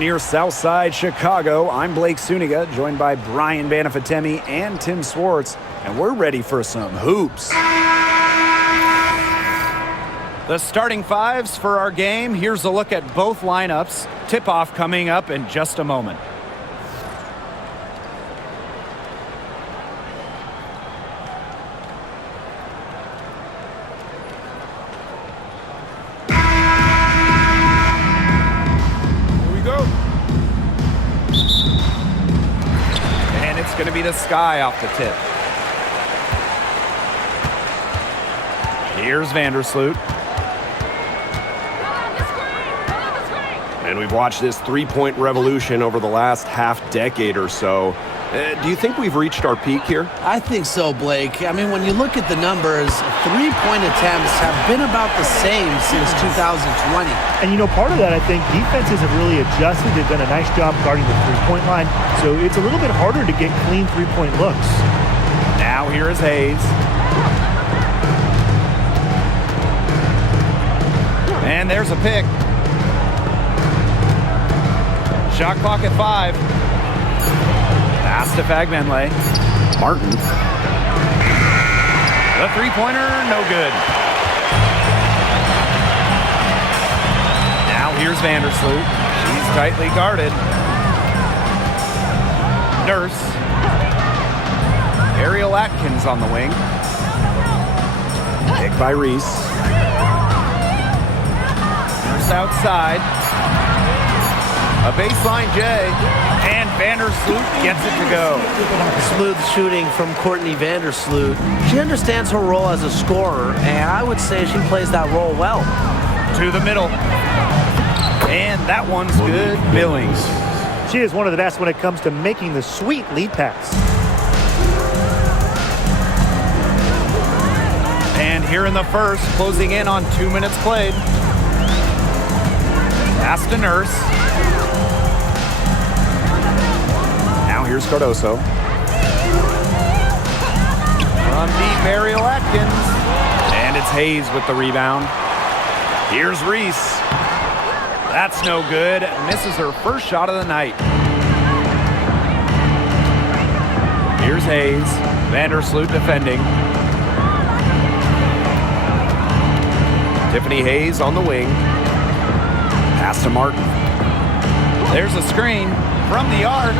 near Southside Chicago, I'm Blake Suniga, joined by Brian Banafatemi and Tim Swartz, and we're ready for some hoops. The starting fives for our game. Here's a look at both lineups. Tip-off coming up in just a moment. Going to be the Sky off the tip. Here's Vandersloot. And we've watched this three-point revolution over the last half-decade or so. Do you think we've reached our peak here? I think so, Blake. I mean, when you look at the numbers, three-point attempts have been about the same since 2020. And, you know, part of that, I think, defenses have really adjusted. They've done a nice job guarding the three-point line. So it's a little bit harder to get clean three-point looks. Now here is Hayes. And there's a pick. Shot clock at 5. Pass to Fagbenle. Martin. The three-pointer, no good. Now here's Vandersloot. She's tightly guarded. Nurse. Ariel Atkins on the wing. Pick by Reese. Nurse outside. A baseline J, and Vandersloot gets it to go. Smooth shooting from Courtney Vandersloot. She understands her role as a scorer, and I would say she plays that role well. To the middle. And that one's good. Billings. She is one of the best when it comes to making the sweet lead pass. And here in the first, closing in on 2 minutes played. Pass to Nurse. Here's Cardoso. From deep, Ariel Atkins. And it's Hayes with the rebound. Here's Reese. That's no good. Misses her first shot of the night. Here's Hayes. Vandersloot defending. Tiffany Hayes on the wing. Pass to Martin. There's a screen from the arc.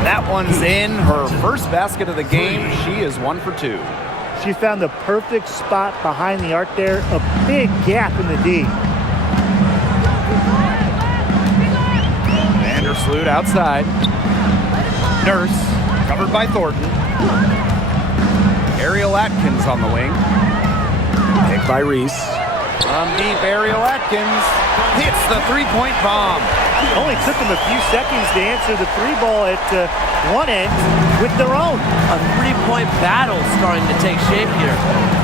That one's in. Her first basket of the game. She is 1 for 2. She found the perfect spot behind the arc there. A big gap in the D. Vandersloot outside. Nurse, covered by Thornton. Ariel Atkins on the wing. Picked by Reese. From deep, Ariel Atkins hits the three-point bomb. Only took them a few seconds to answer the three ball at one end with their own. A three-point battle starting to take shape here.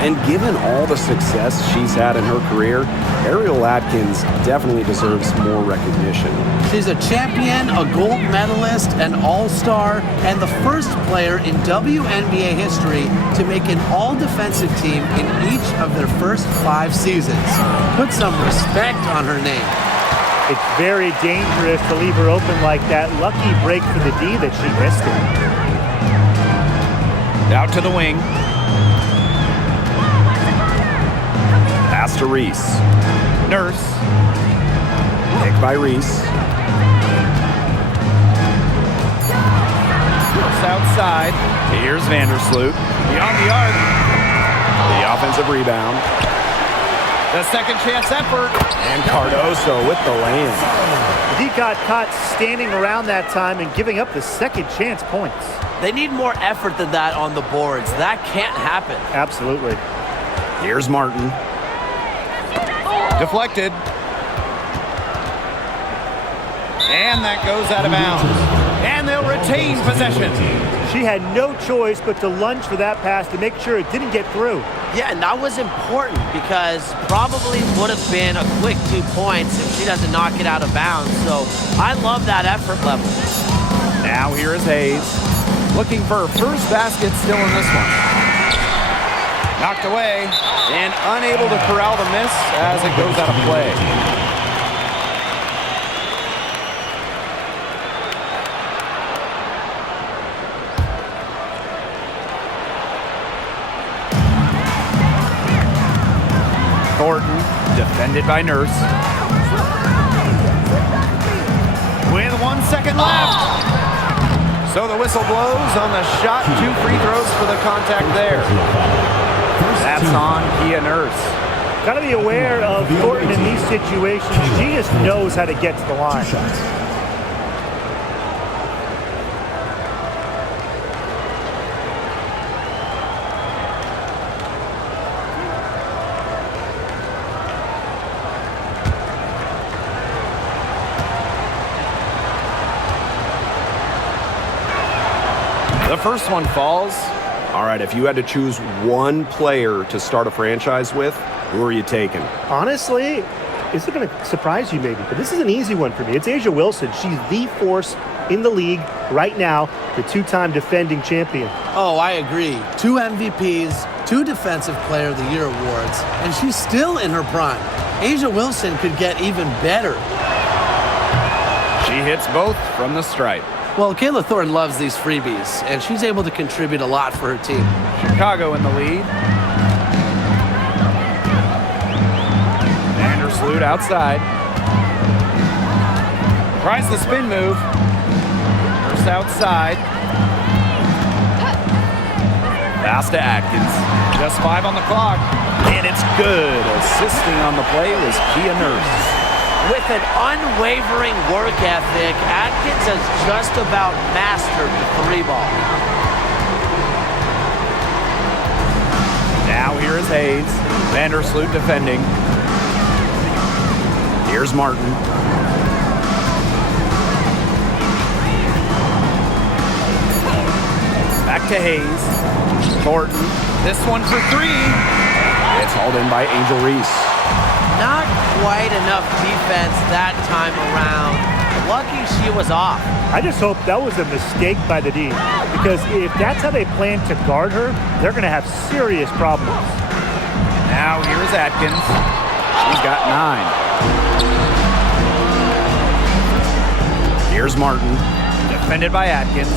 And given all the success she's had in her career, Ariel Atkins definitely deserves more recognition. She's a champion, a gold medalist, an all-star, and the first player in WNBA history to make an all-defensive team in each of their first 5 seasons. Put some respect on her name. It's very dangerous to leave her open like that. Lucky break for the D that she missed it. Out to the wing. Pass to Reese. Nurse. Picked by Reese. Nurse outside. Here's Vandersloot. Beyond the arc. The offensive rebound. The second chance effort. And Cardoso with the land. D got caught standing around that time and giving up the second chance points. They need more effort than that on the boards. That can't happen. Absolutely. Here's Martin. Deflected. And that goes out of bounds. And they'll retain possession. She had no choice but to lunge for that pass to make sure it didn't get through. Yeah, and that was important because probably would have been a quick 2 points if she doesn't knock it out of bounds. So I love that effort level. Now here is Hayes. Looking for her first basket still in this one. Knocked away and unable to corral the miss as it goes out of play. Thornton, defended by Nurse. With 1 second left. So the whistle blows on the shot. 2 free throws for the contact there. That's on Kia Nurse. Got to be aware of Thornton in these situations. She just knows how to get to the line. The first one falls. All right, if you had to choose one player to start a franchise with, who are you taking? Honestly, this is going to surprise you maybe, but this is an easy one for me. It's A'ja Wilson. She's the force in the league right now, the 2-time defending champion. Oh, I agree. 2 MVPs, 2 Defensive Player of the Year awards, and she's still in her prime. A'ja Wilson could get even better. She hits both from the stripe. Well, Kayla Thornton loves these freebies, and she's able to contribute a lot for her team. Chicago in the lead. Vandersloot outside. Tries the spin move. First outside. Pass to Atkins. Just 5 on the clock. And it's good. Assisting on the play was Kia Nurse. With an unwavering work ethic, Atkins has just about mastered the 3-ball. Now here is Hayes. Vandersloot defending. Here's Martin. Back to Hayes. Thornton. This one for 3. It's hauled in by Angel Reese. Not quite enough defense that time around. Lucky she was off. I just hope that was a mistake by the D, because if that's how they plan to guard her, they're going to have serious problems. Now here's Atkins. She's got 9. Here's Martin. Defended by Atkins.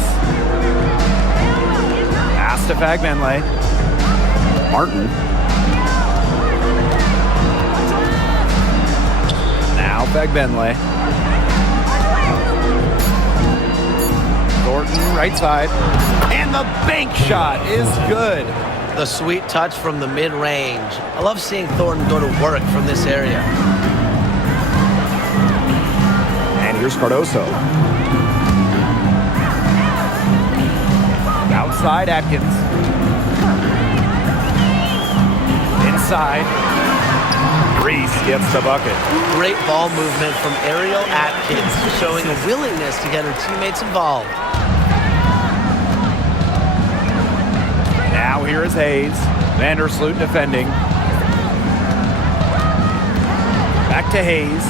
Pass to Fagbenle. Martin. Now Fagbenle. Thornton right side. And the bank shot is good. The sweet touch from the mid-range. I love seeing Thornton go to work from this area. And here's Cardoso. Outside Atkins. Inside. Reese gets the bucket. Great ball movement from Ariel Atkins, showing a willingness to get her teammates involved. Now here is Hayes. Vandersloot defending. Back to Hayes.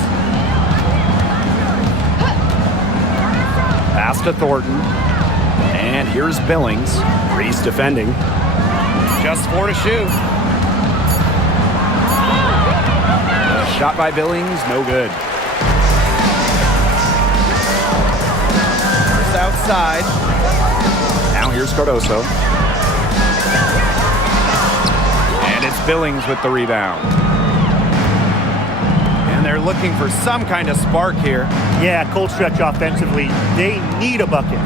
Pass to Thornton. And here's Billings. Reese defending. Just 4 to shoot. Shot by Billings, no good. First outside. Now here's Cardoso. And it's Billings with the rebound. And they're looking for some kind of spark here. Yeah, cold stretch offensively. They need a bucket.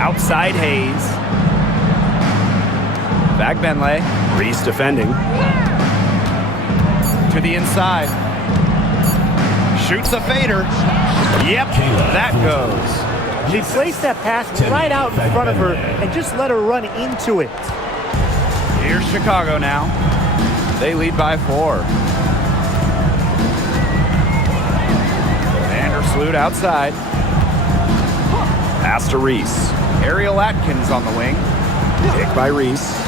Outside Hayes. Fagbenle. Reese defending. To the inside. Shoots a fader. Yep, that goes. She placed that pass right out in front of her and just let her run into it. Here's Chicago now. They lead by 4. Vandersloot outside. Pass to Reese. Ariel Atkins on the wing. Pick by Reese.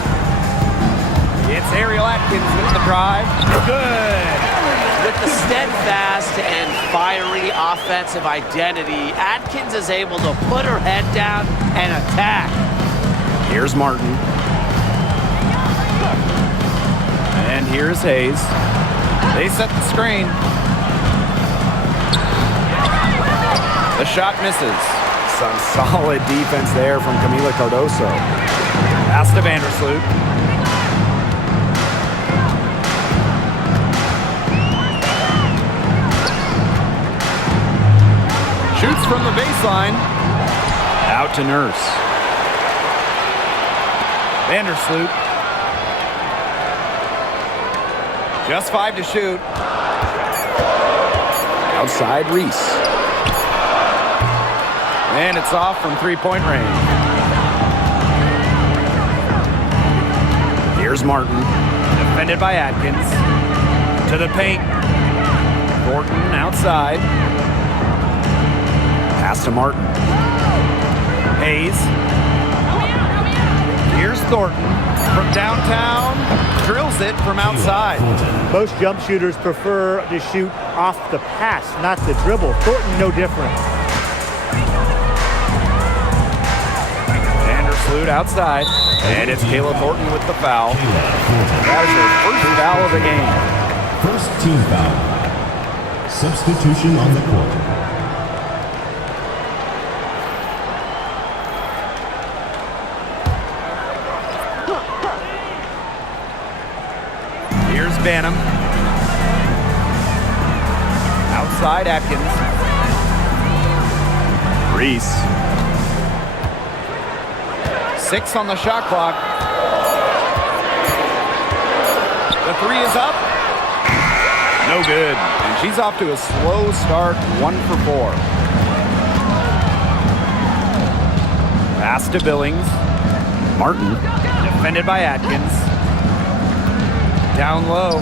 It's Ariel Atkins with the drive. Good. With the steadfast and fiery offensive identity, Atkins is able to put her head down and attack. Here's Martin. And here's Hayes. They set the screen. The shot misses. Some solid defense there from Camila Cardoso. Pass to Vandersloot. Shoots from the baseline. Out to Nurse. Vandersloot. Just 5 to shoot. Outside Reese. And it's off from three-point range. Here's Martin. Defended by Atkins. To the paint. Thornton outside. Pass to Martin. Hayes. Here's Thornton from downtown. Drills it from outside. Most jump shooters prefer to shoot off the pass, not the dribble. Thornton, no different. Vandersloot outside. And it's Kayla Thornton with the foul. That is her first foul of the game. First team foul. Substitution on the court. Here's Banham. Outside Atkins. Reese. 6 on the shot clock. The 3 is up. No good. And she's off to a slow start, 1 for 4. Pass to Billings. Martin. Defended by Atkins. Down low.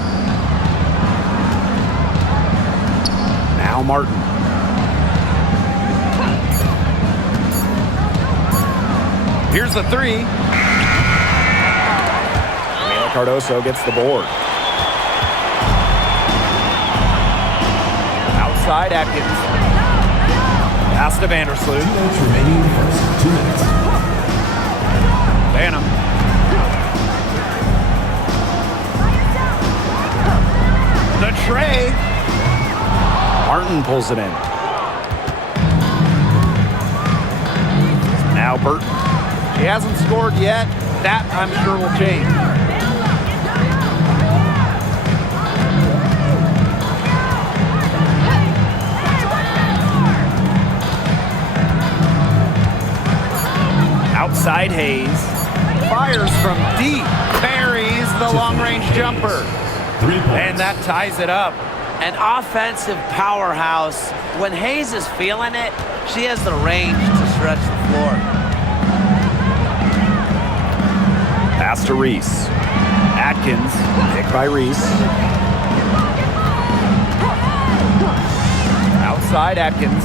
Now Martin. Here's the 3. Camila Cardoso gets the board. Outside Atkins. Pass to Vandersloot. Remaining in the first 2 minutes. Banham. The tray. Martin pulls it in. Now Burton. He hasn't scored yet. That, I'm sure, will change. Outside Hayes. Fires from deep. Buries the long-range jumper. 3 points. And that ties it up. An offensive powerhouse. When Hayes is feeling it, she has the range to stretch the floor. Pass to Reese. Atkins. Picked by Reese. Outside Atkins.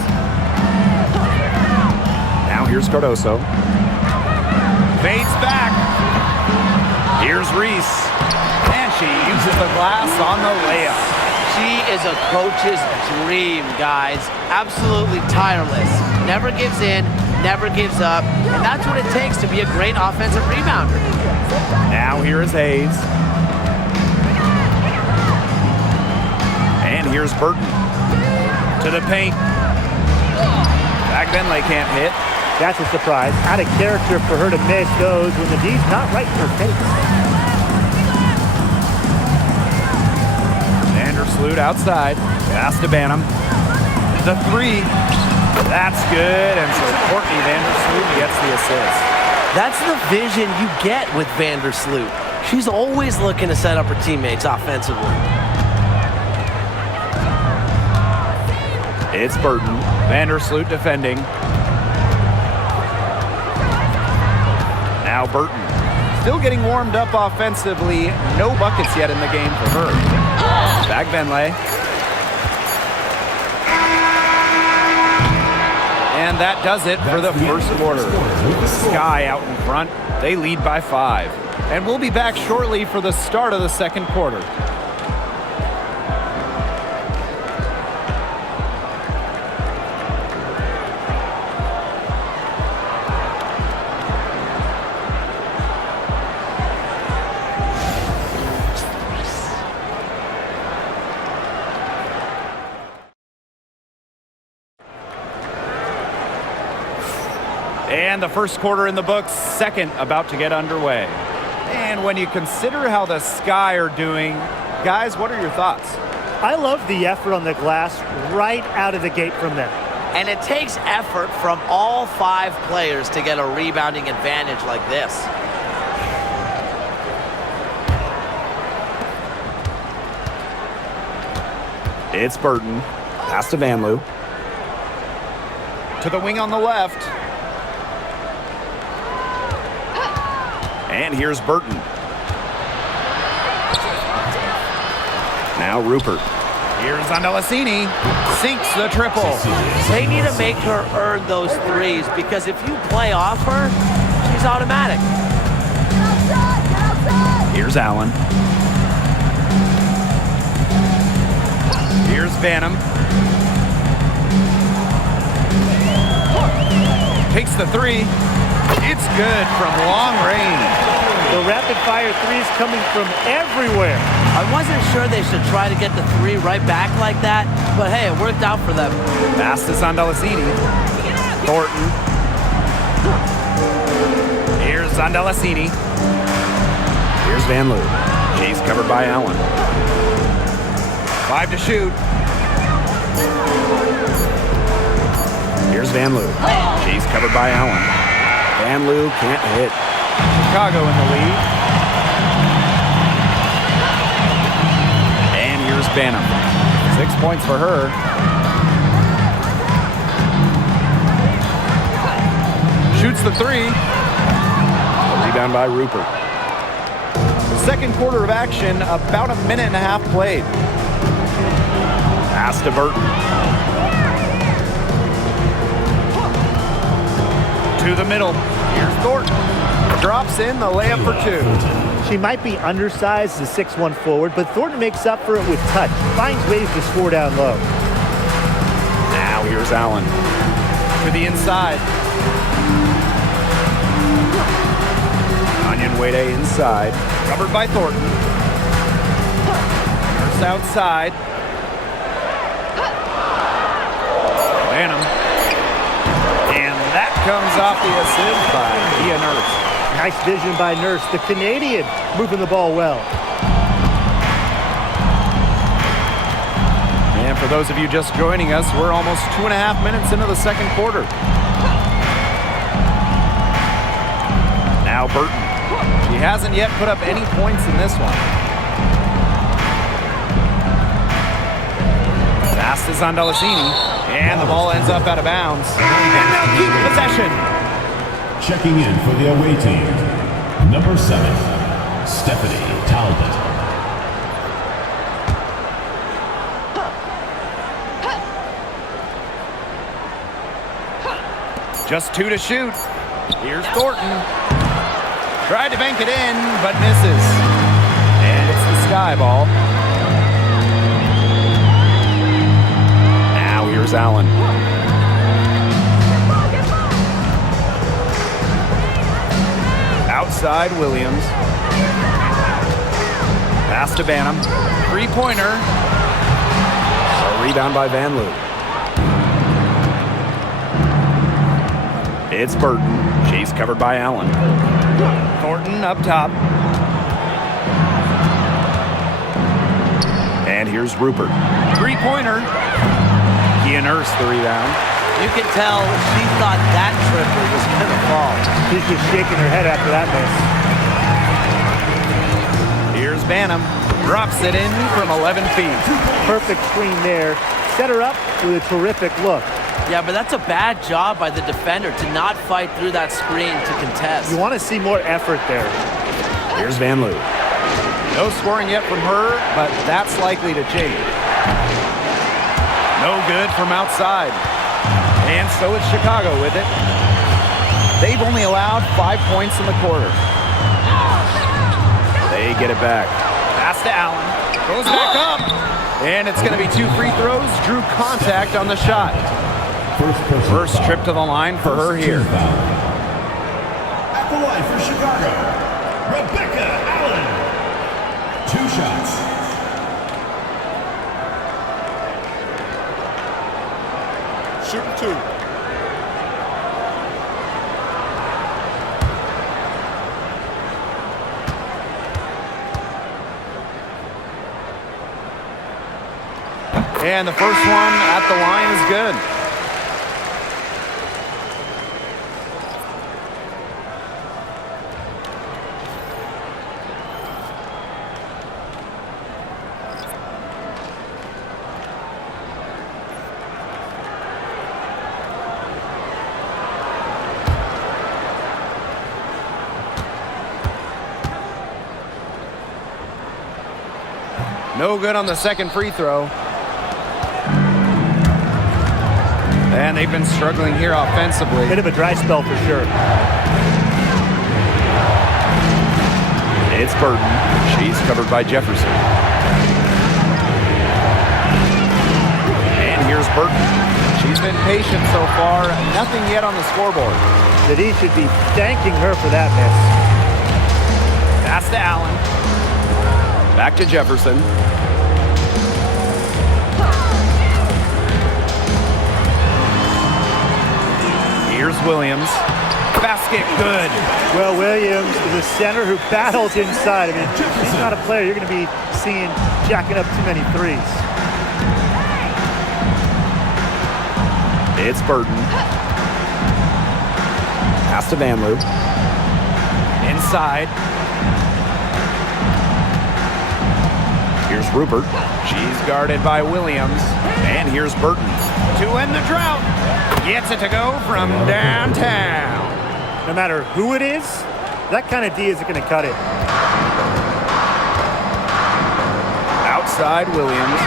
Now here's Cardoso. Fades back. Here's Reese. And she uses the glass on the layup. She is a coach's dream, guys. Absolutely tireless. Never gives in, never gives up. And that's what it takes to be a great offensive rebounder. Now here is Hayes. And here's Burton. To the paint. Benley can't hit. That's a surprise. Out of character for her to miss those when the D's not right in her face. Vandersloot outside. Pass to Banham. The 3. That's good. And so Courtney Vandersloot gets the assist. That's the vision you get with Vandersloot. She's always looking to set up her teammates offensively. It's Burton. Vandersloot defending. Now Burton. Still getting warmed up offensively. No buckets yet in the game for her. Back Benley. And that does it for the first quarter. Sky out in front. They lead by 5. And we'll be back shortly for the start of the second quarter. And the first quarter in the books, second about to get underway. And when you consider how the Sky are doing, guys, what are your thoughts? I love the effort on the glass right out of the gate from them. And it takes effort from all 5 players to get a rebounding advantage like this. It's Burton. Pass to Vanloo. To the wing on the left. And here's Burton. Now Rupert. Here's Andalassini. Sinks the triple. They need to make her earn those threes because if you play off her, she's automatic. Here's Allen. Here's Banham. Takes the 3. It's good from long range. The rapid-fire threes coming from everywhere. I wasn't sure they should try to get the 3 right back like that, but hey, it worked out for them. Pass to Andalassini. Thornton. Here's Andalassini. Here's Vanloo. She's covered by Allen. 5 to shoot. Here's Vanloo. She's covered by Allen. Vanloo can't hit. Chicago in the lead. And here's Banham. 6 points for her. Shoots the 3. Rebound by Rupert. Second quarter of action, about a minute and a half played. Pass to Burton. To the middle. Here's Thornton. Drops in the layup for 2. She might be undersized as a 6'1" forward, but Thornton makes up for it with touch. Finds ways to score down low. Now here's Allen. To the inside. Onyenwere inside. Covered by Thornton. Nurse outside. Banham. And that comes off the assist by Gia Nurse. Nice vision by Nurse, the Canadian, moving the ball well. And for those of you just joining us, we're almost 2.5 minutes into the second quarter. Now Burton. He hasn't yet put up any points in this one. Pass is on Andalassini, and the ball ends up out of bounds. And they'll keep possession. Checking in for the away team, number 7, Stephanie Talbot. Just 2 to shoot. Here's Thornton. Tried to bank it in, but misses. And it's the sky ball. Now here's Allen. Outside Williams. Pass to Banham. 3-pointer. A rebound by Vanloo. It's Burton. She's covered by Allen. Thornton up top. And here's Rupert. 3-pointer. Gia Nurse the rebound. You can tell she thought that triple was going to fall. She's just shaking her head after that miss. Here's Banham. Drops it in from 11 feet. Perfect screen there. Set her up with a terrific look. Yeah, but that's a bad job by the defender to not fight through that screen to contest. You want to see more effort there. Here's Vanloo. No scoring yet from her, but that's likely to change. No good from outside. And so it's Chicago with it. They've only allowed 5 points in the quarter. They get it back. Pass to Allen. Goes back up. And it's going to be 2 free throws. Drew contact on the shot. First trip to the line for her here. At the line for Chicago, Rebecca Allen. 2 shots. Shooting 2. And the first one at the line is good. No good on the second free throw. And they've been struggling here offensively. Bit of a dry spell for sure. It's Burton. She's covered by Jefferson. And here's Burton. She's been patient so far. Nothing yet on the scoreboard. That he should be thanking her for that miss. Pass to Allen. Back to Jefferson. Here's Williams. Basket good. Well, Williams is a center who battles inside. I mean, he's not a player you're going to be seeing jacking up too many threes. It's Burton. Pass to Vanloo. Inside. Here's Rupert. She's guarded by Williams. And here's Burton. To end the drought. Gets it to go from downtown. No matter who it is, that kind of D isn't going to cut it. Outside Williams.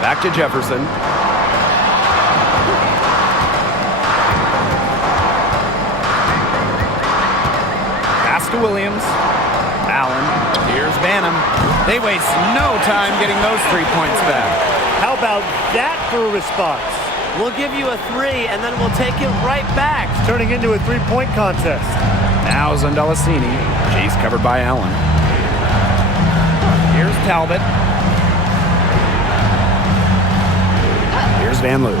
Back to Jefferson. Pass to Williams. Allen. Here's Banham. They waste no time getting those 3 points back. How about that for a response? We'll give you a 3, and then we'll take it right back. It's turning into a three-point contest. Now Zondelasini. She's covered by Allen. Here's Talbot. Here's Vanloo.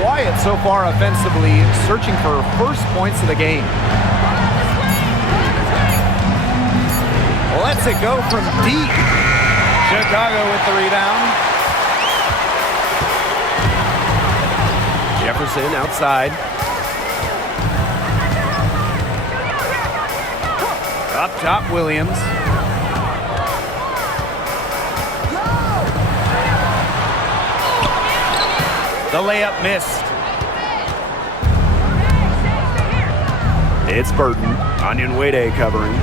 Quiet so far offensively, searching for first points of the game. Lets it go from deep. Chicago with the rebound. Jefferson outside. Up top, Williams. The layup missed. It's Burton. Onyenwere covering.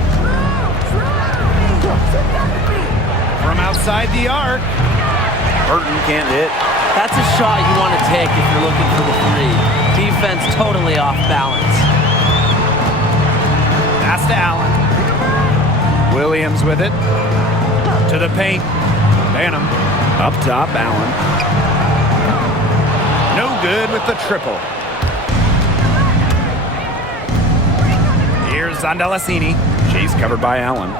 From outside the arc. Burton can't hit. That's a shot you want to take if you're looking for the 3. Defense totally off balance. Pass to Allen. Williams with it. To the paint. Banham. Up top, Allen. No good with the triple. Here's Zondelasini. She's covered by Allen.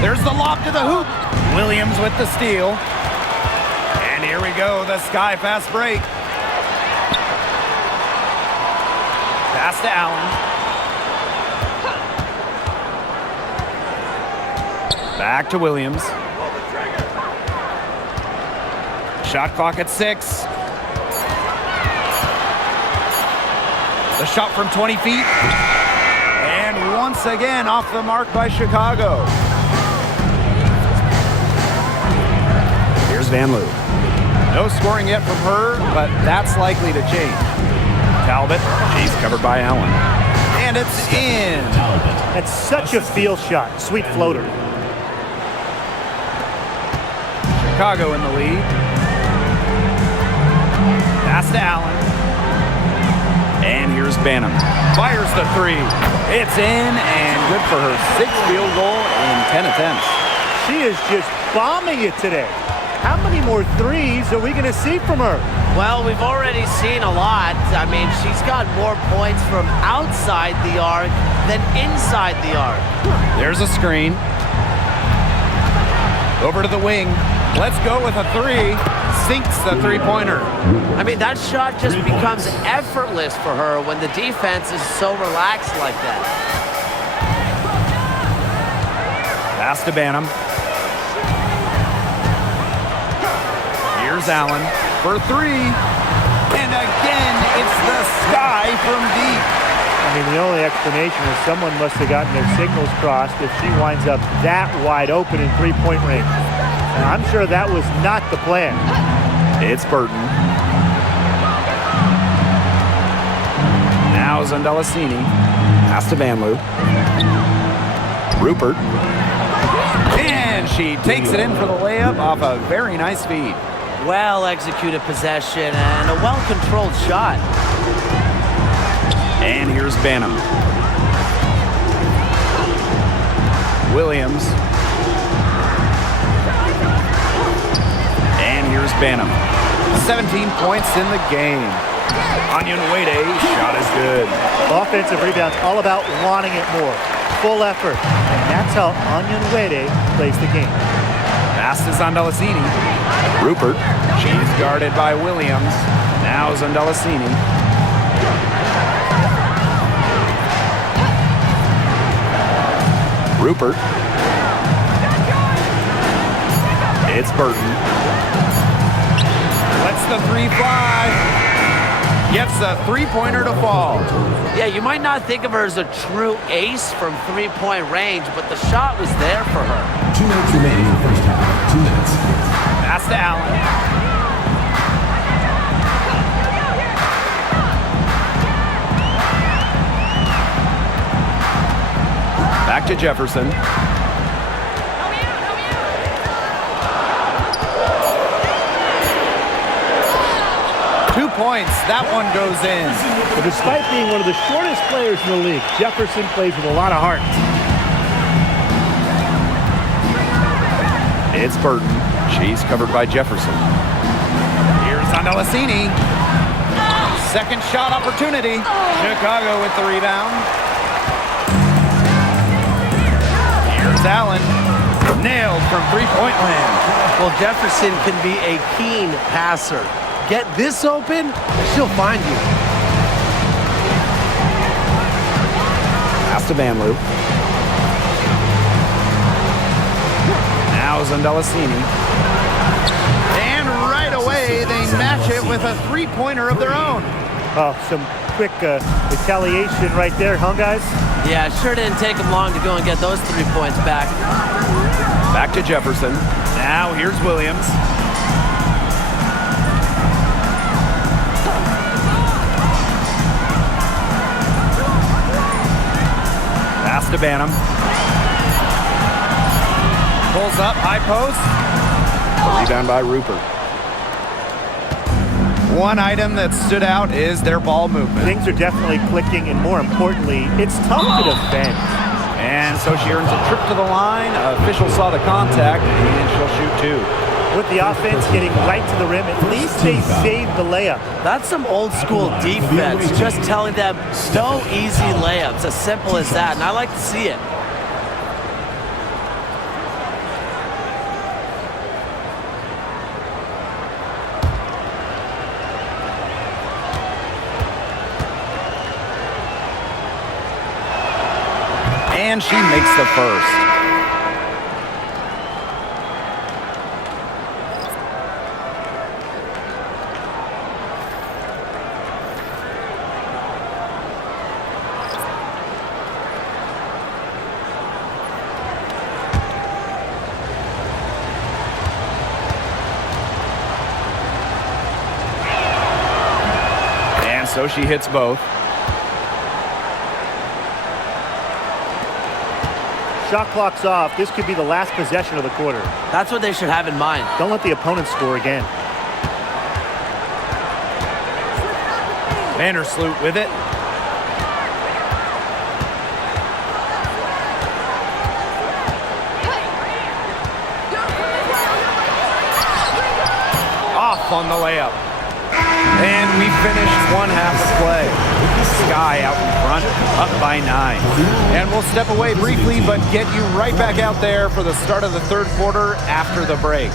There's the lob to the hoop. Williams with the steal. And here we go, the sky fast break. Pass to Allen. Back to Williams. Shot clock at 6. The shot from 20 feet. And once again off the mark by Chicago. Here's Vanloo. No scoring yet from her, but that's likely to change. Talbot. She's covered by Allen. And it's in. That's such a feel shot. Sweet floater. Chicago in the lead. Pass to Allen. And here's Banham. Fires the 3. It's in and good for her 6th field goal in 10 attempts. She is just bombing it today. How many more threes are we going to see from her? Well, we've already seen a lot. I mean, she's got more points from outside the arc than inside the arc. There's a screen. Over to the wing. Let's go with a 3. Sinks the three-pointer. I mean, that shot just becomes effortless for her when the defense is so relaxed like that. Pass to Banham. Here's Allen for 3. And again, it's the sky from deep. I mean, the only explanation is someone must have gotten their signals crossed if she winds up that wide open in three-point range. And I'm sure that was not the plan. It's Burton. Now Zondelasini. Pass to Vanloo. Rupert. And she takes it in for the layup off a very nice feed. Well-executed possession and a well-controlled shot. And here's Banham. Williams. And here's Banham. 17 points in the game. Onyenwere, shot is good. Offensive rebounds, all about wanting it more. Full effort. And that's how Onyenwere plays the game. Pass to Zondalicini. Rupert. She's guarded by Williams. Now Zondalicini. Rupert. It's Burton. Lets the three fly. Gets the three-pointer to fall. Yeah, you might not think of her as a true ace from three-point range, but the shot was there for her. 2 minutes remaining in the first half. 2 minutes. Pass to Allen. Back to Jefferson. 2 points. That one goes in. But despite being one of the shortest players in the league, Jefferson plays with a lot of heart. It's Burton. She's covered by Jefferson. Here's Zondalicini. Second shot opportunity. Chicago with the rebound. Here's Allen. Nailed from three-point land. Well, Jefferson can be a keen passer. Get this open, she'll find you. Pass to Vanloo. Now Zondalicini. And right away, they match it with a three-pointer of their own. Oh, some quick retaliation right there, huh, guys? Yeah, it sure didn't take him long to go and get those 3 points back. Back to Jefferson. Now here's Williams. Pass to Banham. Pulls up, high post. Rebound by Rupert. One item that stood out is their ball movement. Things are definitely clicking, and more importantly, it's tough to defend. And so she earns a trip to the line. Official saw the contact, and she'll shoot two. With the offense getting right to the rim, at least they saved the layup. That's some old school defense, just telling them no easy layups, as simple as that, and I like to see it. And she makes the first. And so she hits both. Shot clock's off. This could be the last possession of the quarter. That's what they should have in mind. Don't let the opponent score again. Vandersloot with it. Off on the layup. And we finished one half of play. Sky out in front, up by 9. And we'll step away briefly, but get you right back out there for the start of the third quarter after the break.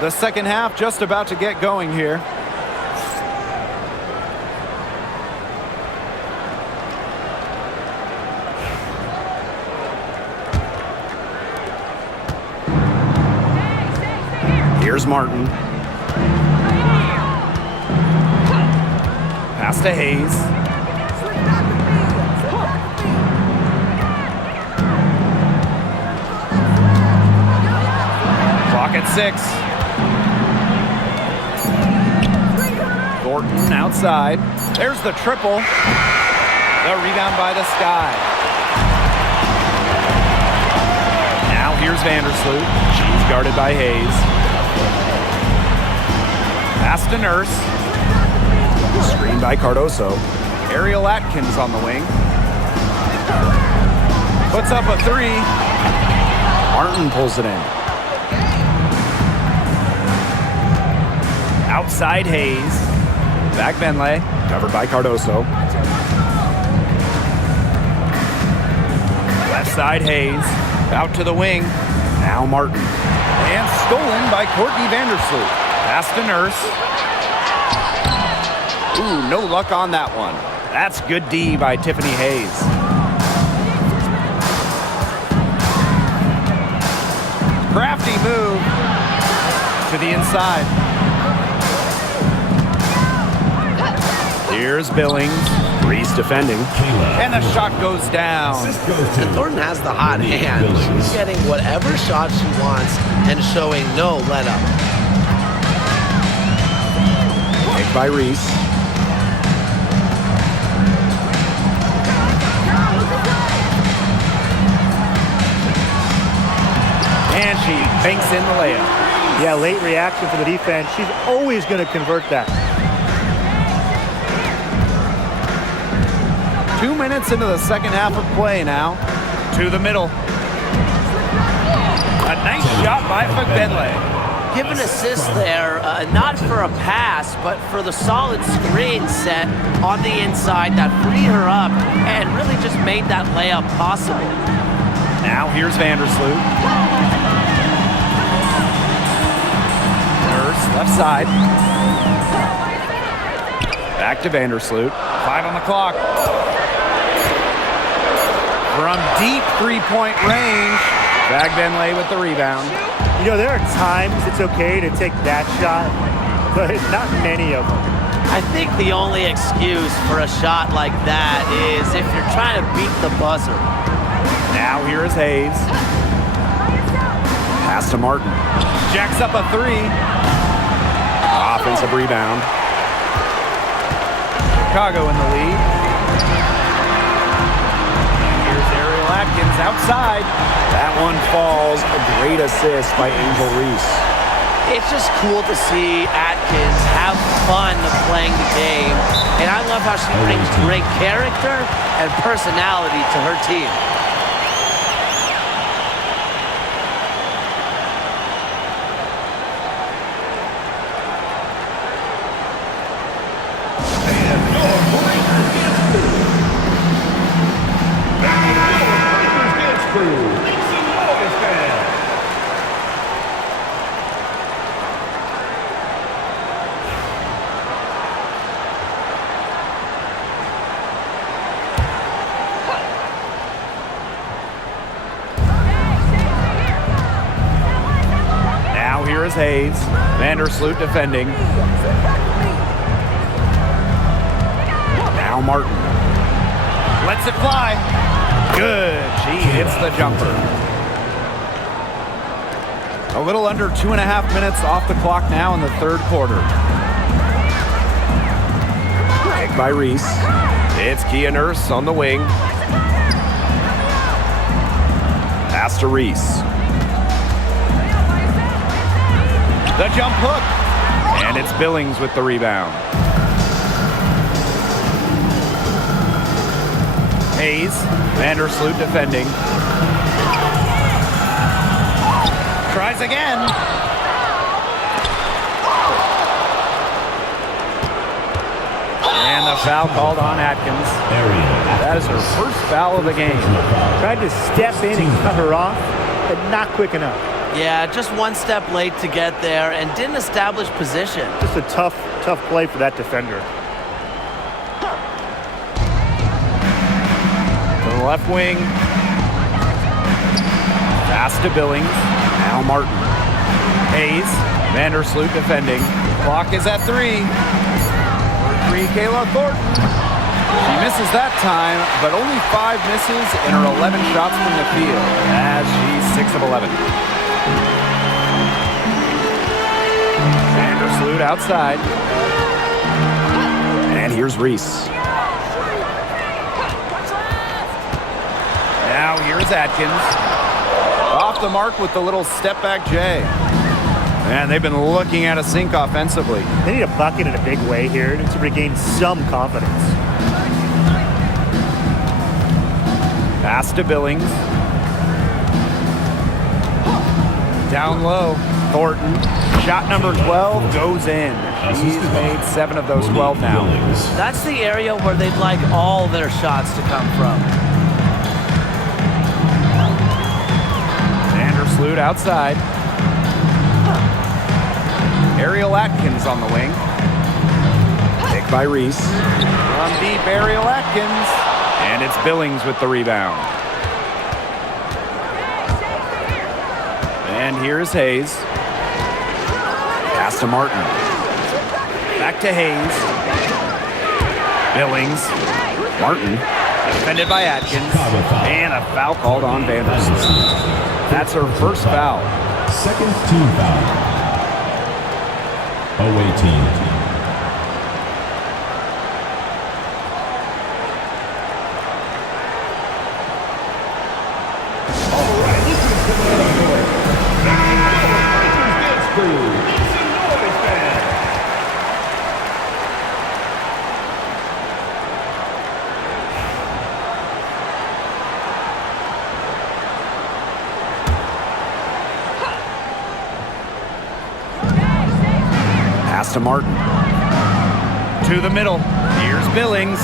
The second half just about to get going here. Here's Martin. Pass to Hayes. Clock at 6. Thornton outside. There's the triple. The rebound by the Sky. Now here's Vandersloot. She's guarded by Hayes. Pass to Nurse. Screen by Cardoso. Ariel Atkins on the wing. Puts up a 3. Martin pulls it in. Outside Hayes. Back Benlay. Covered by Cardoso. Left side Hayes. Out to the wing. Now Martin. And stolen by Courtney Vandersloot. Pass to Nurse. Ooh, no luck on that one. That's good D by Tiffany Hayes. Crafty move to the inside. Here's Billings. Reese defending. And the shot goes down. And Thornton has the hot hand. She's getting whatever shot she wants and showing no let up. Take by Reese. And she banks in the layup. Yeah, late reaction for the defense. She's always going to convert that. 2 minutes into the second half of play now. To the middle. A nice shot by Benlay. Give an assist there, not for a pass, but for the solid screen set on the inside that freed her up and really just made that layup possible. Now here's Vandersloot. Nurse, left side. Back to Vandersloot. 5 on the clock. From deep three-point range. Bag Benlay with the rebound. You know, there are times it's okay to take that shot, but not many of them. I think the only excuse for a shot like that is if you're trying to beat the buzzer. Now here is Hayes. Pass to Martin. Jacks up a 3. Offensive rebound. Chicago in the lead. Here's Ariel Atkins outside. That one falls. A great assist by Angel Reese. It's just cool to see Atkins have fun playing the game. And I love how she brings great character and personality to her team. Here is Hayes. Vandersloot defending. Now Martin. Lets it fly. Good. She hits the jumper. A little under 2.5 minutes off the clock now in the third quarter. Pick by Reese. It's Kia Nurse on the wing. Pass to Reese. The jump hook. And it's Billings with the rebound. Hayes. Vandersloot defending. Tries again. And the foul called on Atkins. That is her first foul of the game. Tried to step in and cut her off, but not quick enough. Yeah, just one step late to get there and didn't establish position. Just a tough play for that defender. To the left wing. Pass to Billings. Now Martin. Hayes. Vandersloot defending. Clock is at 3. 3, Kayla Thornton. She misses that time, but only 5 misses in her 11 shots from the field, as she's 6 of 11. Vandersloot outside. And here's Reese. Now here's Atkins. Off the mark with the little step back J. And they've been looking at a sink offensively. They need a bucket in a big way here to regain some confidence. Pass to Billings. Down low. Thornton. Shot number 12 goes in. He's made 7 of those 12 now. That's the area where they'd like all their shots to come from. Vandersloot outside. Ariel Atkins on the wing. Pick by Reese. From deep, Ariel Atkins. And it's Billings with the rebound. And here's Hayes. Pass to Martin. Back to Hayes. Billings. Martin. Defended by Atkins. And a foul called on Vandersloot. That's her first foul. Second team foul. Away team. Pass to Martin. To the middle. Here's Billings.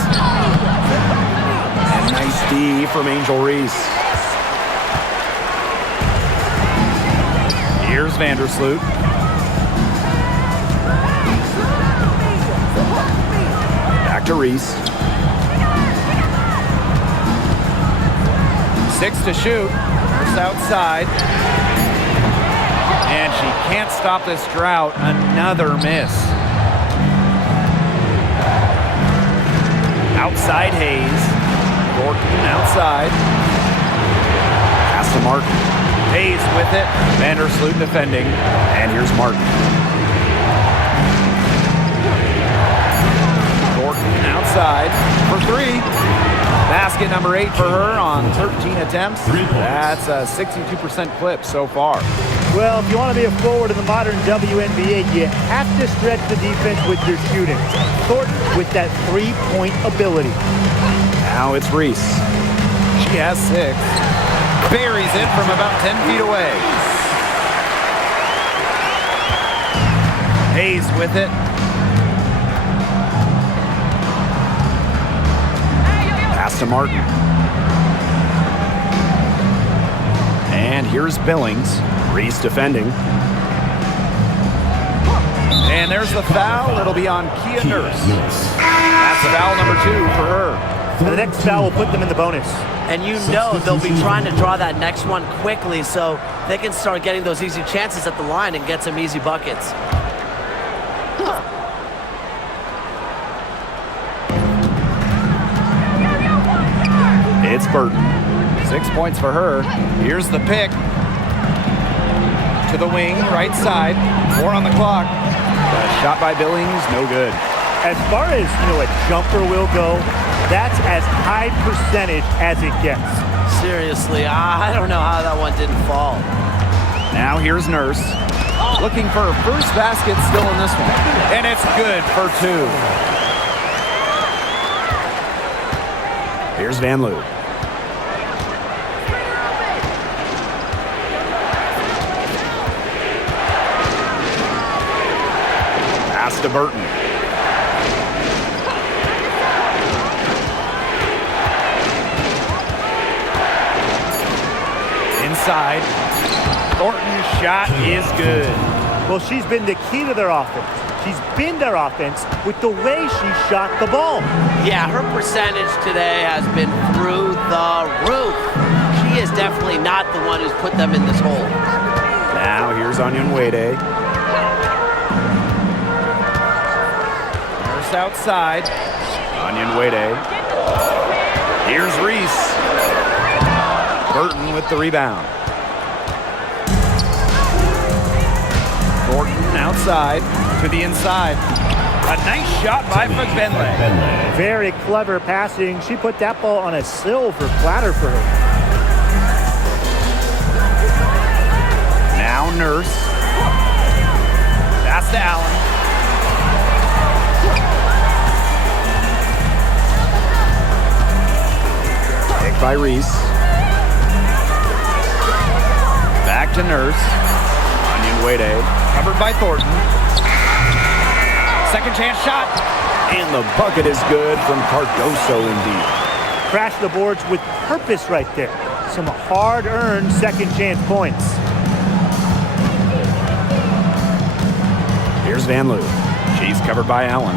And nice D from Angel Reese. Here's Vandersloot. Back to Reese. 6 to shoot. First outside. And she can't stop this drought. Another miss. Outside Hayes. Thornton outside. Pass to Martin. Hayes with it. Vandersloot defending. And here's Martin. Thornton outside for 3. Basket number 8 for her on 13 attempts. That's a 62% clip so far. Well, if you want to be a forward in the modern WNBA, you have to stretch the defense with your shooting. Thornton with that three-point ability. Now it's Reese. She has 6. Buries it from about 10 feet away. Hayes with it. Pass to Martin. And here's Billings. Reese defending. And there's the foul. It'll be on Kia Nurse. That's foul number 2 for her. And the next foul will put them in the bonus. And you know they'll be trying to draw that next one quickly so they can start getting those easy chances at the line and get some easy buckets. It's Burton. 6 points for her. Here's the pick. To the wing, right side. 4 on the clock. Shot by Billings, no good. As far as, a jumper will go, that's as high percentage as it gets. Seriously, I don't know how that one didn't fall. Now here's Nurse. Looking for her first basket still in this one. And it's good for 2. Here's Van Loo. Pass to Burton. Inside. Thornton shot is good. Well, she's been the key to their offense. She's been their offense with the way she shot the ball. Yeah, her percentage today has been through the roof. She is definitely not the one who's put them in this hole. Now here's Onyenwere. First outside. Onyenwere. Here's Reese. Burton with the rebound. Thornton outside to the inside. A nice shot by Fagbenle. Very clever passing. She put that ball on a silver platter for her. Now Nurse. Pass to Allen. Picked by Reese. Back to Nurse. Onyenwere. Covered by Thornton. Second chance shot. And the bucket is good from Cardoso indeed. Crashed the boards with purpose right there. Some hard-earned second chance points. Here's Van Loo. She's covered by Allen.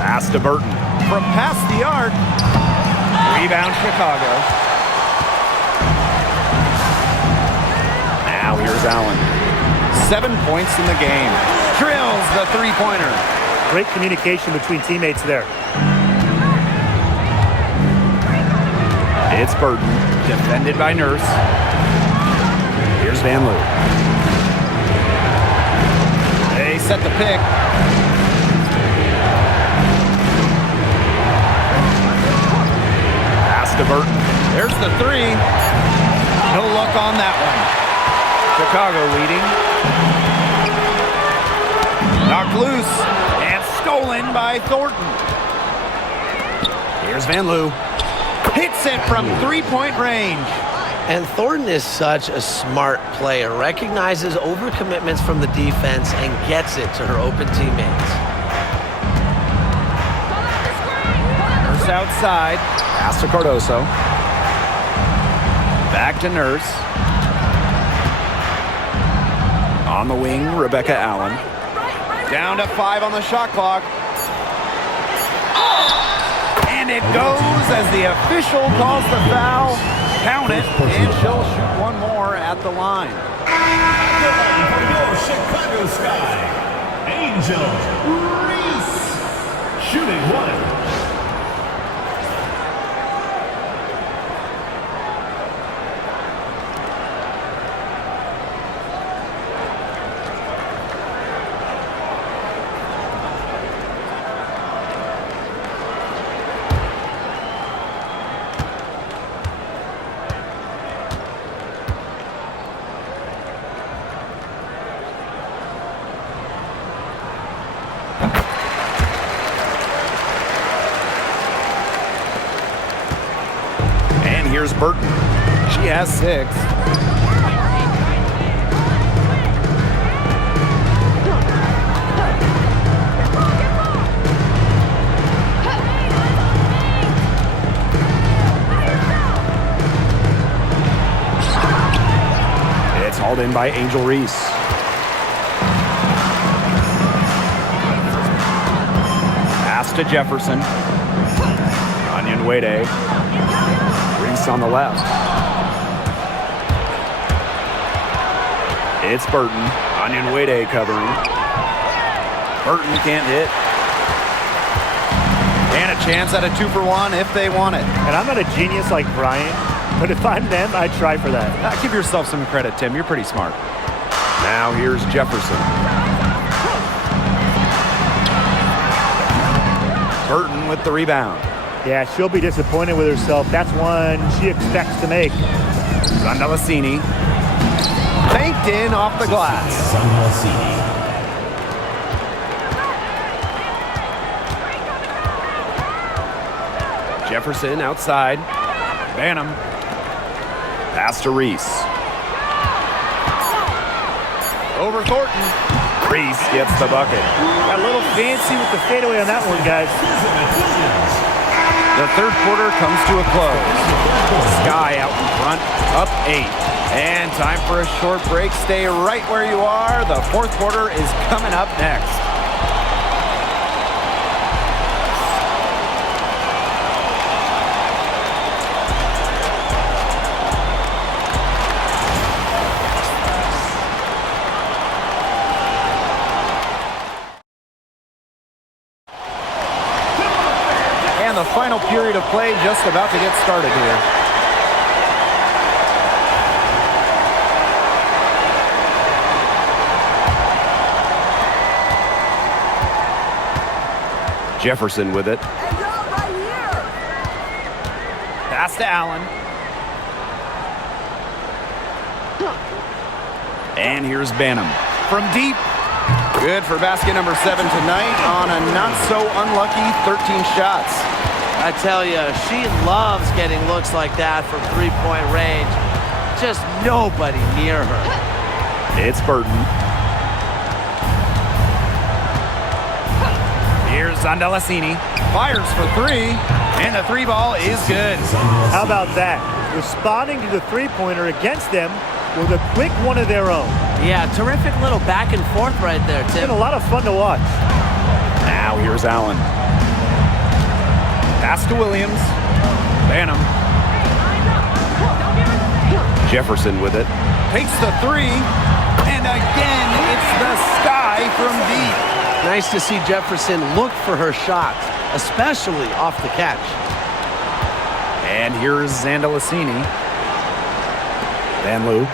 Pass to Burton. From past the arc. Rebound Chicago. Now here's Allen. 7 points in the game. Drills the three-pointer. Great communication between teammates there. It's Burton. Defended by Nurse. Here's Van Loo. They set the pick. Pass to Burton. There's the three. No luck on that one. Chicago leading. Knocked loose and stolen by Thornton. Here's Van Loo. Hits it from three-point range. And Thornton is such a smart player, recognizes overcommitments from the defense and gets it to her open teammates. Nurse outside. Pass to Cardoso. Back to Nurse. On the wing, Rebecca Allen. Down to 5 on the shot clock. And it goes as the official calls the foul. Count it, and she'll shoot one more at the line. For your Chicago Sky, Angel Reese. Shooting one. Here's Burton. She has 6. It's hauled in by Angel Reese. Pass to Jefferson. Onyenwere. Reese on the left. It's Burton. Onyenwere covering. Burton can't hit. And a chance at a 2-for-1 if they want it. And I'm not a genius like Brian, but if I'm them, I'd try for that. Give yourself some credit, Tim. You're pretty smart. Now here's Jefferson. Burton with the rebound. Yeah, she'll be disappointed with herself. That's one she expects to make. Zandalasini. Banked in off the glass. Jefferson outside. Banham. Pass to Reese. Over Thornton. Reese gets the bucket. Got a little fancy with the fadeaway on that one, guys. The third quarter comes to a close. Sky out in front, up 8. And time for a short break. Stay right where you are. The fourth quarter is coming up next. The final period of play just about to get started here. Jefferson with it. Pass to Allen. And here's Banham from deep. Good for basket number 7 tonight on a not-so-unlucky 13 shots. I tell you, she loves getting looks like that from three-point range. Just nobody near her. It's Burton. Here's Zandalasini. Fires for 3, and the 3 ball is good. How about that? Responding to the three-pointer against them with a quick one of their own. Yeah, terrific little back and forth right there, It's Tim. been a lot of fun to watch. Now here's Allen. Pass to Williams. Banham. Jefferson with it. Takes the 3. And again, it's the Sky from deep. Nice to see Jefferson look for her shot, especially off the catch. And here's Zandalasini. Van Loo.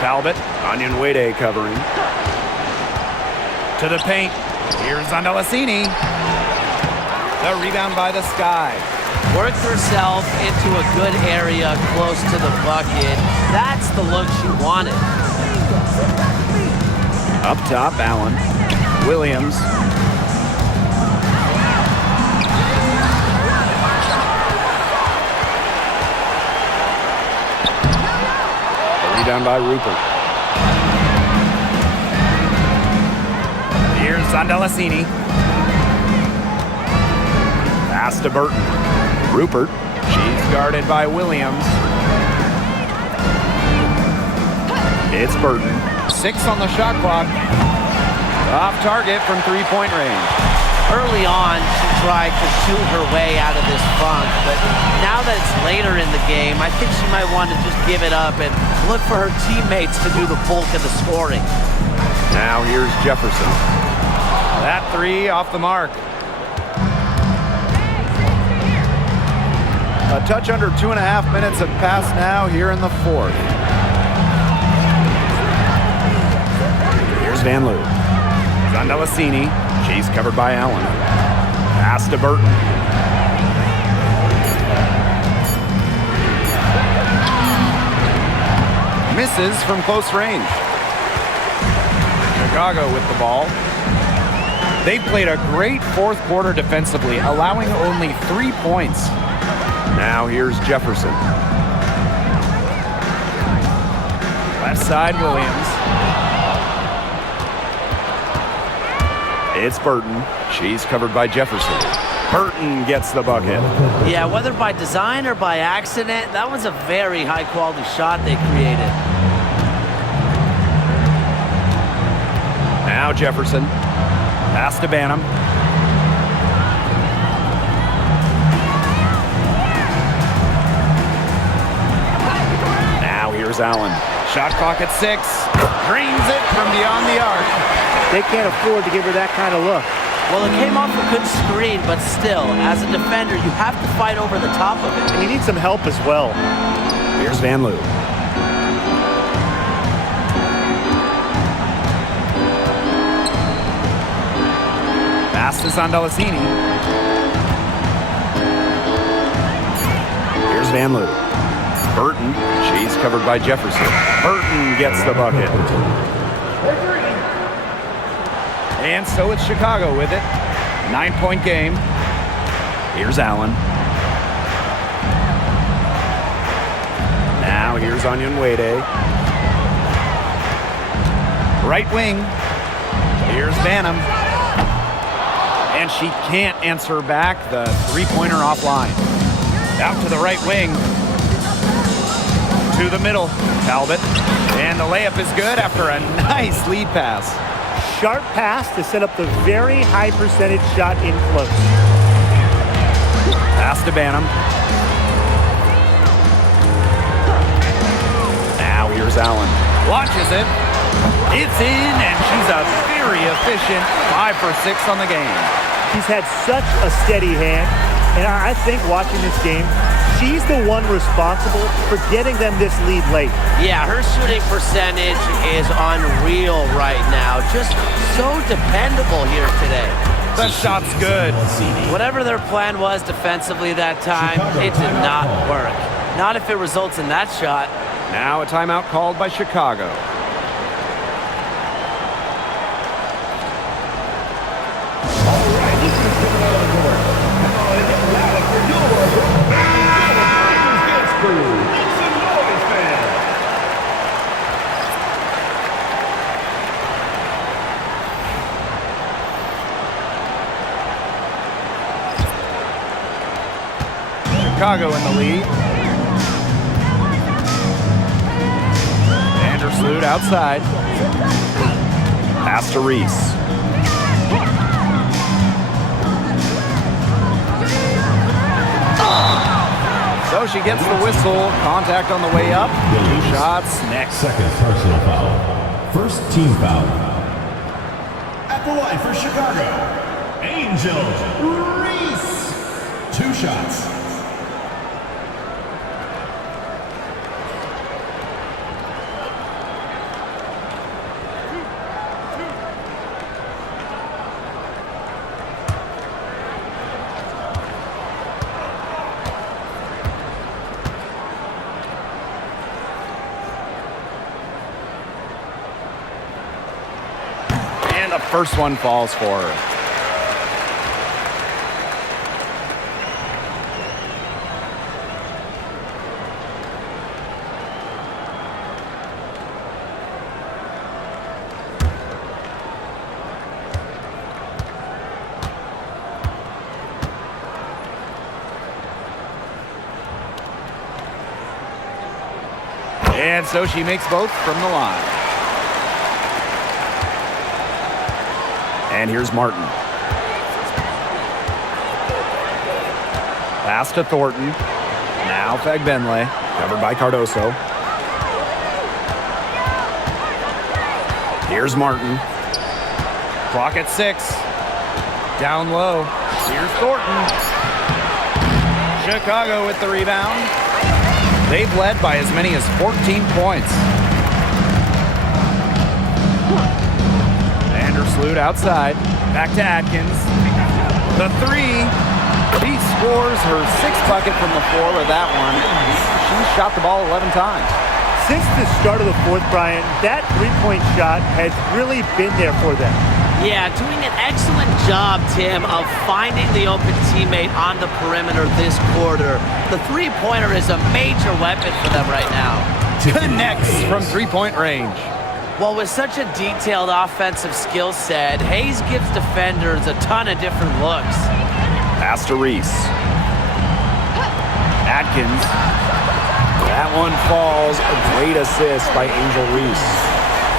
Talbot Onyenwere covering. to the paint. Here's Zandalasini. The rebound by the Sky. Worked herself into a good area close to the bucket. That's the look she wanted. Up top, Allen. Williams. The rebound by Rupert. Here's Zandalasini. Pass to Burton. Rupert. She's guarded by Williams. It's Burton. 6 on the shot clock. Off target from three-point range. Early on, she tried to shoot her way out of this funk, but now that it's later in the game, I think she might want to just give it up and look for her teammates to do the bulk of the scoring. Now here's Jefferson. That 3 off the mark. A touch under 2.5 minutes have passed now here in the fourth. Here's Van Loo. Zandalasini. She's covered by Allen. Pass to Burton. Misses from close range. Chicago with the ball. They played a great fourth quarter defensively, allowing only 3 points. Now here's Jefferson. Left side, Williams. It's Burton. She's covered by Jefferson. Burton gets the bucket. Yeah, whether by design or by accident, that was a very high-quality shot they created. Now Jefferson. Pass to Banham. Now here's Allen. Shot clock at 6. Drains it from beyond the arc. They can't afford to give her that kind of look. Well, it came off a good screen, but still, as a defender, you have to fight over the top of it. And you need some help as well. Here's Van Loo. Pass to Zandalasini. Here's Van Loo. Burton. She's covered by Jefferson. Burton gets the bucket. And so it's Chicago with it. 9-point game. Here's Allen. Now here's Onyenwere. Right wing. Here's Banham. And she can't answer back the three-pointer offline. Out to the right wing. To the middle. Talbot. And the layup is good after a nice lead pass. Sharp pass to set up the very high percentage shot in close. Pass to Banham. Now here's Allen. Launches it. It's in, and she's a very efficient 5 for 6 on the game. She's had such a steady hand, and I think watching this game, she's the one responsible for getting them this lead late. Yeah, her shooting percentage is unreal right now. Just so dependable here today. The shot's good. Whatever their plan was defensively that time, it did not work. Not if it results in that shot. Now a timeout called by Chicago. Chicago in the lead. Vandersloot outside. Pass to Reese. So she gets the whistle. Contact on the way up. 2 shots next. Second personal foul. First team foul. At the line for Chicago, Angel Reese. 2 shots. The first one falls for her. And so she makes both from the line. And here's Martin. Pass to Thornton. Now Fagbenle. Covered by Cardoso. Here's Martin. Clock at 6. Down low. Here's Thornton. Chicago with the rebound. They've led by as many as 14 points. Vandersloot outside. Back to Atkins. The 3. She scores her 6th bucket from the floor with that one. She shot the ball 11 times. Since the start of the fourth, Brian, that three-point shot has really been there for them. Yeah, doing an excellent job, Tim, of finding the open teammate on the perimeter this quarter. The three-pointer is a major weapon for them right now. Connects from three-point range. Well, with such a detailed offensive skill set, Hayes gives defenders a ton of different looks. Pass to Reese. Atkins. That one falls. A great assist by Angel Reese.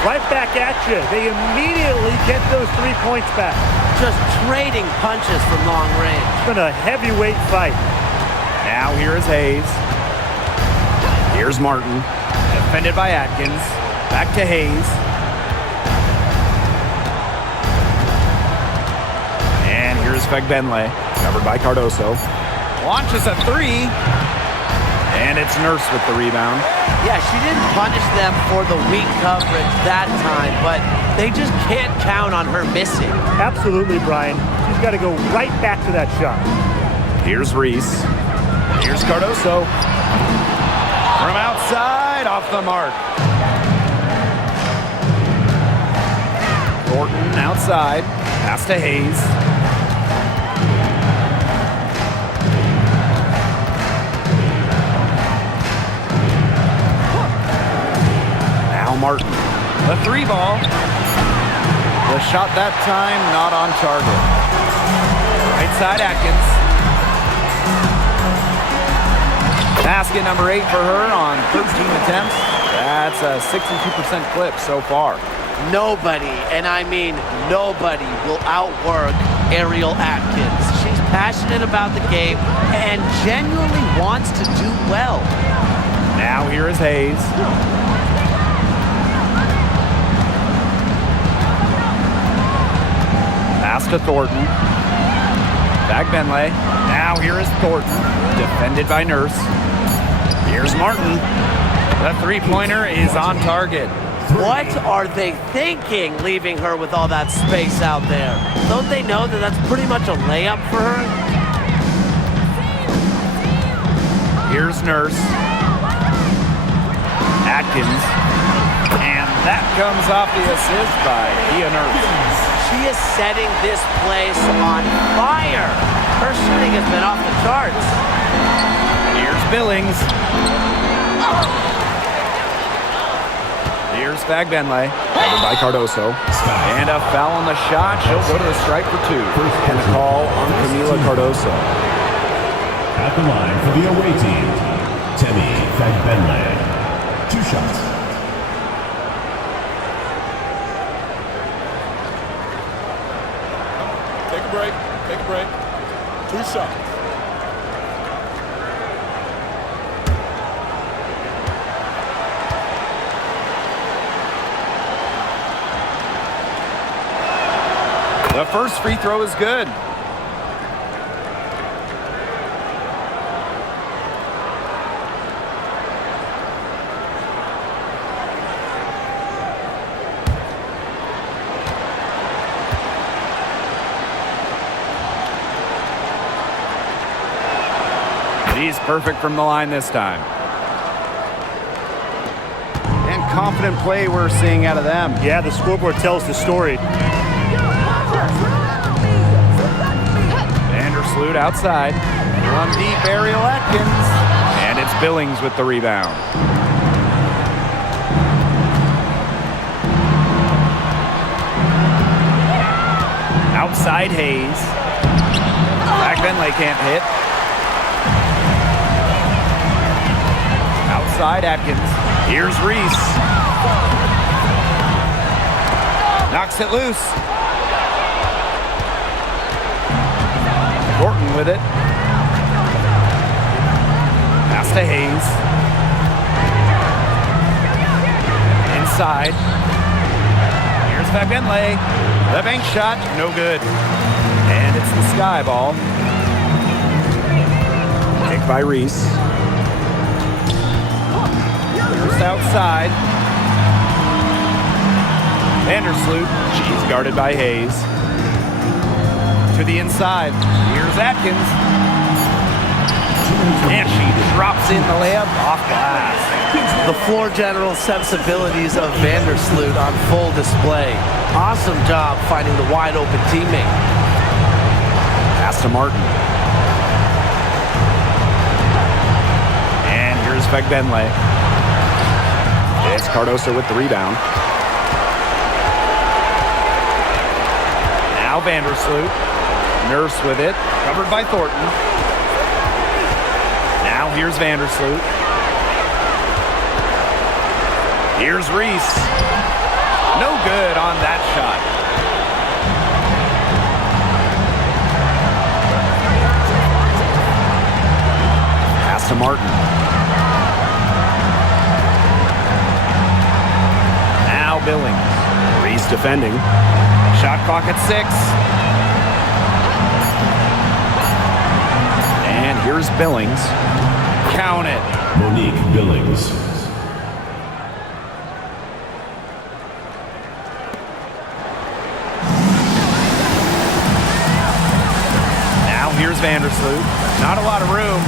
Right back at you. They immediately get those 3 points back. Just trading punches from long range. It's been a heavyweight fight. Now here is Hayes. Here's Martin. Defended by Atkins. Back to Hayes. And here's Fagbenle. Covered by Cardoso. Launches a 3. And it's Nurse with the rebound. Yeah, she didn't punish them for the weak coverage that time, but they just can't count on her missing. Absolutely, Brian. She's got to go right back to that shot. Here's Reese. Here's Cardoso. From outside, off the mark. Thornton outside. Pass to Hayes. Now Martin. The 3 ball. The shot that time not on target. Right side, Atkins. Basket number 8 for her on 13 attempts. That's a 62% clip so far. Nobody, and I mean nobody, will outwork Ariel Atkins. She's passionate about the game and genuinely wants to do well. Now here is Hayes. Pass to Thornton. Back Benley. Now here is Thornton. Defended by Nurse. Here's Martin. The three-pointer is on target. What are they thinking, leaving her with all that space out there? Don't they know that that's pretty much a layup for her? Here's Nurse. Atkins. And that comes off the assist by Kia Nurse. She is setting this place on fire. Her shooting has been off the charts. Here's Billings. Here's Fagbenley. Covered by Cardoso. And a foul on the shot. She'll go to the strike for 2. And a call on Camila Cardoso. At the line for the away team, Temi Fagbenle. 2 shots. Take a break. Take a break. 2 shots. The first free throw is good. He's perfect from the line this time. And confident play we're seeing out of them. Yeah, the scoreboard tells the story. Vandersloot outside. Run deep, Ariel Atkins. And it's Billings with the rebound. Outside Hayes. Back Benley can't hit. Outside Atkins. Here's Reese. Knocks it loose. Thornton with it. Pass to Hayes. Inside. Here's Fagbenle. The bank shot, no good. And it's the sky ball. Picked by Reese. First outside. Vandersloot. She's guarded by Hayes. To the inside. Here's Atkins. And she drops in the layup off glass. The floor general sensibilities of Vandersloot on full display. Awesome job finding the wide open teammate. Pass to Martin. And here's Fagbenle. It's Cardoso with the rebound. Now Vandersloot. Nurse with it. Covered by Thornton. Now here's Vandersloot. Here's Reese. No good on that shot. Pass to Martin. Now Billings. Reese defending. Shot clock at 6. And here's Billings. Count it. Monique Billings. Now here's Vandersloot. Not a lot of room.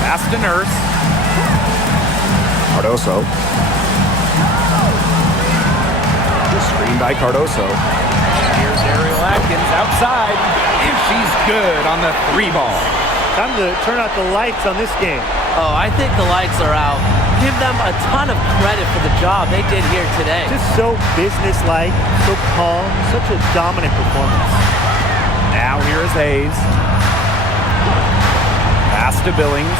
Pass to Nurse. Cardoso. Screen by Cardoso. Here's Ariel Atkins outside. And she's good on the 3 ball. Time to turn out the lights on this game. Oh, I think the lights are out give them a ton of credit for the job they did here today. Just so businesslike, so calm, such a dominant performance. Now here is Hayes. Pass to Billings.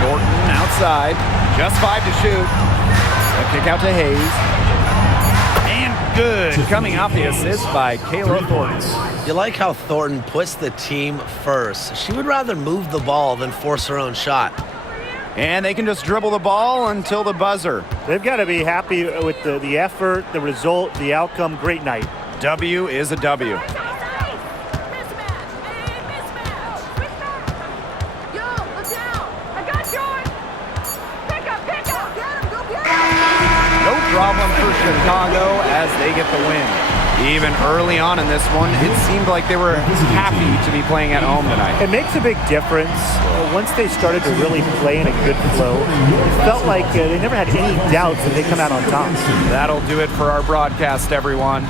Thornton outside. Just 5 to shoot. A kick out to Hayes. And good. Coming off the assist by Kayla Thornton. You like how Thornton puts the team first. She would rather move the ball than force her own shot. And they can just dribble the ball until the buzzer. They've got to be happy with the effort, the result, the outcome. Great night. W is a W. No problem for Chicago as they get the win. Even early on in this one, it seemed like they were happy to be playing at home tonight. It makes a big difference. Once they started to really play in a good flow, it felt like they never had any doubts that they come out on top. That'll do it for our broadcast, everyone.